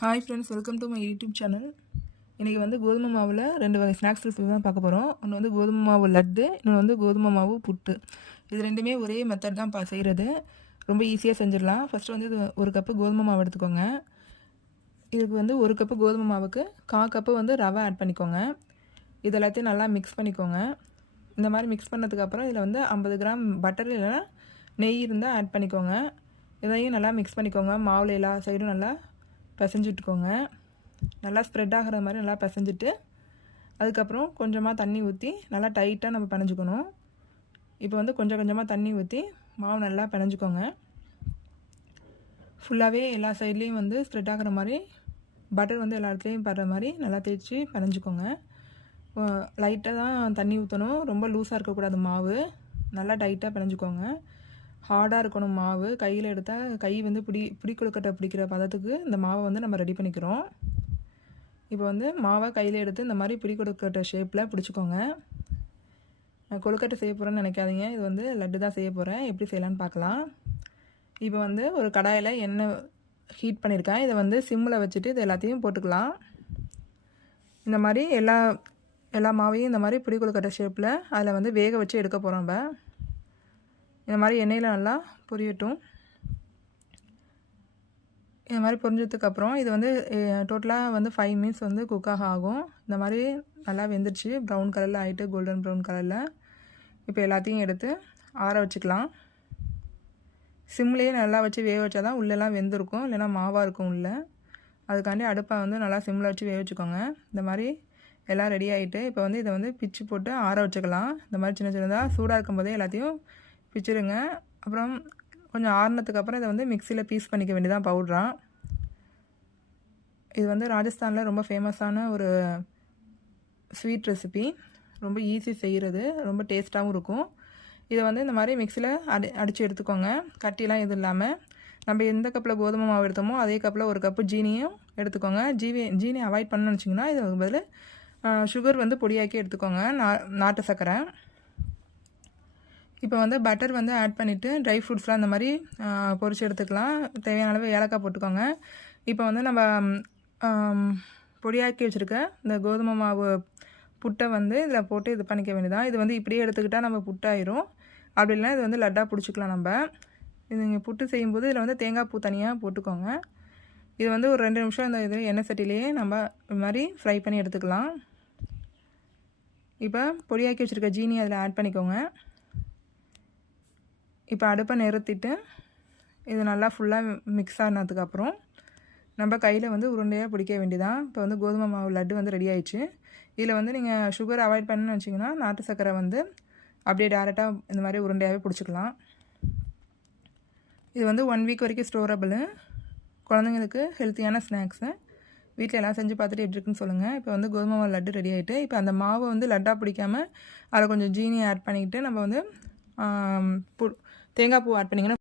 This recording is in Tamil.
Hi friends, welcome to my YouTube channel. இன்றைக்கி வந்து கோதுமை மாவில் 2 வகை ஸ்நாக்ஸ் ரெசிபி தான் பார்க்க போகிறோம். ஒன்று வந்து கோதுமை மாவு லட்டு, இன்னொன்று வந்து கோதுமை மாவு புட்டு. இது ரெண்டுமே ஒரே மெத்தட் தான் செய்கிறது. ரொம்ப ஈஸியாக செஞ்சிடலாம். ஃபஸ்ட்டு வந்து இது 1 கப்பு கோதுமை மாவு எடுத்துக்கோங்க. இதுக்கு வந்து 1 கப்பு கோதுமை மாவுக்கு 1/4 கப்பு வந்து ரவை ஆட் பண்ணிக்கோங்க. இது எல்லாத்தையும் நல்லா மிக்ஸ் பண்ணிக்கோங்க. இந்த மாதிரி மிக்ஸ் பண்ணதுக்கப்புறம் இதில் வந்து 50 கிராம் பட்டர் இல்லைன்னா நெய் இருந்தால் ஆட் பண்ணிக்கோங்க. இதையும் நல்லா மிக்ஸ் பண்ணிக்கோங்க. மாவில் எல்லா சைடும் நல்லா பிசைஞ்சிட்டுக்கோங்க. நல்லா ஸ்ப்ரெட் ஆகிற மாதிரி நல்லா பிசைஞ்சிட்டு அதுக்கப்புறம் கொஞ்சமாக தண்ணி ஊற்றி நல்லா டைட்டாக நம்ம பிணைஞ்சிக்கணும். இப்போ வந்து கொஞ்சம் கொஞ்சமாக தண்ணி ஊற்றி மாவு நல்லா பிணைஞ்சிக்கோங்க. ஃபுல்லாகவே எல்லா சைட்லேயும் வந்து ஸ்ப்ரெட் ஆகிற மாதிரி பட்டர் வந்து எல்லா இடத்துலையும் படுற மாதிரி நல்லா தேய்ச்சி பிணைஞ்சிக்கோங்க. லைட்டாக தான் தண்ணி ஊற்றணும், ரொம்ப லூஸாக இருக்கக்கூடாது. மாவு நல்லா டைட்டாக பிணைஞ்சிக்கோங்க. ஹார்டாக இருக்கணும் மாவு. கையில் எடுத்தால் கை வந்து பிடி கொழுக்கட்டை பிடிக்கிற பதத்துக்கு இந்த மாவை வந்து நம்ம ரெடி பண்ணிக்கிறோம். இப்போ வந்து மாவை கையில் எடுத்து இந்த மாதிரி பிடி கொழுக்கட்டை ஷேப்பில் பிடிச்சிக்கோங்க. நான் கொழுக்கட்டை செய்ய போகிறேன்னு நினைக்காதீங்க, இது வந்து லட்டு தான் செய்ய போகிறேன். எப்படி செய்யலான்னு பார்க்கலாம். இப்போ வந்து ஒரு கடாயில் எண்ணெய் ஹீட் பண்ணியிருக்கேன். இதை வந்து சிம்மில் வச்சுட்டு இது எல்லாத்தையும் போட்டுக்கலாம். இந்த மாதிரி எல்லா மாவையும் இந்த மாதிரி பிடி கொழுக்கட்டை ஷேப்பில் அதில் வந்து வேக வச்சு எடுக்க போகிறோம். நம்ம இந்த மாதிரி எண்ணெயில் நல்லா பொரியட்டும். இந்த மாதிரி பொரிஞ்சதுக்கப்புறம் இது வந்து டோட்டலாக வந்து 5 மினிட்ஸ் வந்து குக்காக ஆகும். இந்த மாதிரி நல்லா வெந்துருச்சு, ப்ரௌன் கலரில் ஆகிட்டு, கோல்டன் ப்ரௌன் கலரில். இப்போ எல்லாத்தையும் எடுத்து ஆற வச்சுக்கலாம். சிம்லேயே நல்லா வச்சு வேக வச்சா தான் உள்ளெல்லாம் வெந்திருக்கும், இல்லைன்னா மாவாக இருக்கும் உள்ளே. அதுக்காண்டி அடுப்பை வந்து நல்லா சிம்மில் வச்சு வேக வச்சுக்கோங்க. இந்த மாதிரி எல்லாம் ரெடி ஆகிட்டு இப்போ வந்து இதை வந்து பிச்சு போட்டு ஆற வச்சுக்கலாம். இந்த மாதிரி சின்ன சின்னதாக சூடாக இருக்கும்போதே எல்லாத்தையும் பிச்சிருங்க. அப்புறம் கொஞ்சம் ஆறுனதுக்கப்புறம் இதை வந்து மிக்சியில் பீஸ் பண்ணிக்க வேண்டியதான் பவுட்ராக. இது வந்து ராஜஸ்தானில் ரொம்ப ஃபேமஸான ஒரு ஸ்வீட் ரெசிபி. ரொம்ப ஈஸி செய்கிறது, ரொம்ப டேஸ்ட்டாகவும் இருக்கும். இதை வந்து இந்த மாதிரி மிக்சியில் அடித்து எடுத்துக்கோங்க, கட்டிலாம் எதுவும் இல்லாமல். நம்ம எந்த கப்பில் கோதுமை மாவு எடுத்தோமோ அதே கப்பில் 1 கப்பு ஜீனியும் எடுத்துக்கோங்க. ஜீனி அவாய்ட் பண்ணணும்னு வச்சிங்கன்னா இதுக்கு பதில் சுகர் வந்து பொடியாக்கி எடுத்துக்கோங்க, நாட்டு சர்க்கரை. இப்போ வந்து பட்டர் வந்து ஆட் பண்ணிவிட்டு ட்ரை ஃப்ரூட்ஸ்லாம் இந்த மாதிரி பொரிச்சு எடுத்துக்கலாம். தேவையான அளவு ஏலக்காய் போட்டுக்கோங்க. இப்போ வந்து நம்ம பொடியாக்கி வச்சுருக்க இந்த கோதுமை மாவு புட்டை வந்து இதில் போட்டு இது பண்ணிக்க வேண்டியதான். இது வந்து இப்படியே எடுத்துக்கிட்டால் நம்ம புட்டாயிரும். அப்படி இல்லைனா இது வந்து லட்டாக பிடிச்சிக்கலாம். நம்ம இது நீங்கள் புட்டு செய்யும்போது இதில் வந்து தேங்காய் பூ தனியாக போட்டுக்கோங்க. இது வந்து ஒரு 2 நிமிஷம் இந்த இது எண்ணெய் சட்டிலேயே நம்ம இது மாதிரி ஃப்ரை பண்ணி எடுத்துக்கலாம். இப்போ பொடியாக்கி வச்சுருக்க ஜீனி அதில் ஆட் பண்ணிக்கோங்க. இப்போ அடுப்பை நிறுத்திட்டு இது நல்லா ஃபுல்லாக மிக்ஸ் ஆனதுக்கப்புறம் நம்ம கையில் வந்து உருண்டையாக பிடிக்க வேண்டியதான். இப்போ வந்து கோதுமை மாவு லட்டு வந்து ரெடி ஆயிடுச்சு. இதில் வந்து நீங்கள் சுகர் அவாய்ட் பண்ணணும்னு வச்சிங்கன்னா நாட்டு சர்க்கரை வந்து அப்படியே டேரெக்டாக இந்த மாதிரி உருண்டையாகவே பிடிச்சிக்கலாம். இது வந்து 1 வீக் வரைக்கும் ஸ்டோரபிள். குழந்தைங்களுக்கு ஹெல்த்தியான ஸ்நாக்ஸு. வீட்டில் எல்லாம் செஞ்சு பார்த்துட்டு எப்படி இருக்குன்னு சொல்லுங்கள். இப்போ வந்து கோதுமை மாவு லட்டு ரெடி ஆகிட்டு, இப்போ அந்த மாவை வந்து லட்டாக பிடிக்காமல் அதில் கொஞ்சம் ஜீனி ஆட் பண்ணிக்கிட்டு நம்ம வந்து தேங்காய் பூ ஆட் பண்ணிங்கன்னா